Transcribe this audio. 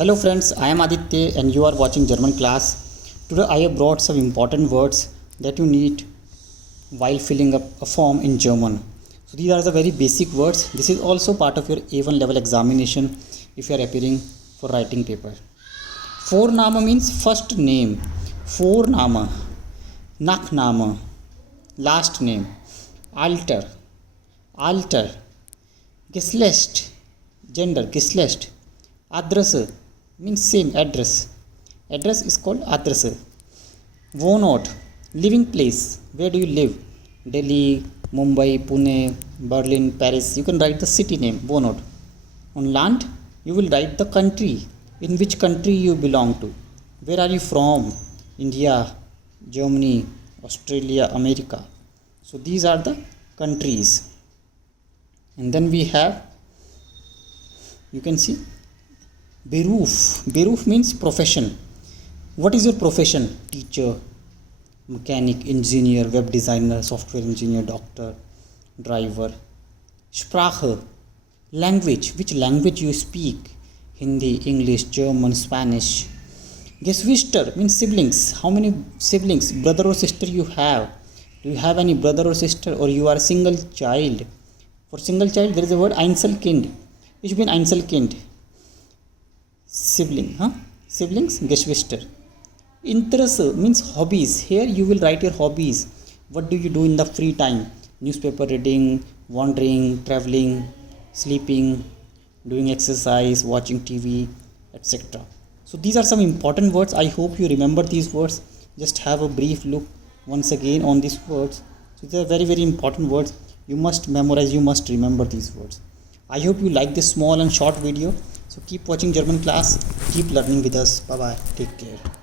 Hello friends, I am Aditya and you are watching German class. Today I have brought some important words that you need while filling up a form in German. So these are the very basic words. This is also part of your A1 level examination if you are appearing for writing paper. Vorname means first name. Vorname, Nachname, last name. Alter, Geschlecht, gender, Geschlecht. Adresse means same address. Address is called Adresse. Wohnort, living place. Where do you live? Delhi, Mumbai, Pune, Berlin, Paris. You can write the city name, Wohnort. On land, you will write the country. In which country you belong to. Where are you from? India, Germany, Australia, America. So these are the countries. And then we have, you can see, Beruf. Beruf means profession. What is your profession? Teacher, mechanic, engineer, web designer, software engineer, doctor, driver. Sprache, language. Which language you speak? Hindi, English, German, Spanish. Geschwister means siblings. How many siblings, brother or sister you have? Do you have any brother or sister, or you are a single child? For single child there is a word Einzelkind. Which means Einzelkind? Sibling, siblings, Geschwister. Interesse means hobbies. Here you will write your hobbies. What do you do in the free time? Newspaper reading, wandering, traveling, sleeping, doing exercise, watching TV, etc. So these are some important words. I hope you remember these words. Just have a brief look once again on these words. So these are very, very important words. You must memorize, you must remember these words. I hope you like this small and short video. So keep watching German class, keep learning with us. Bye bye, take care.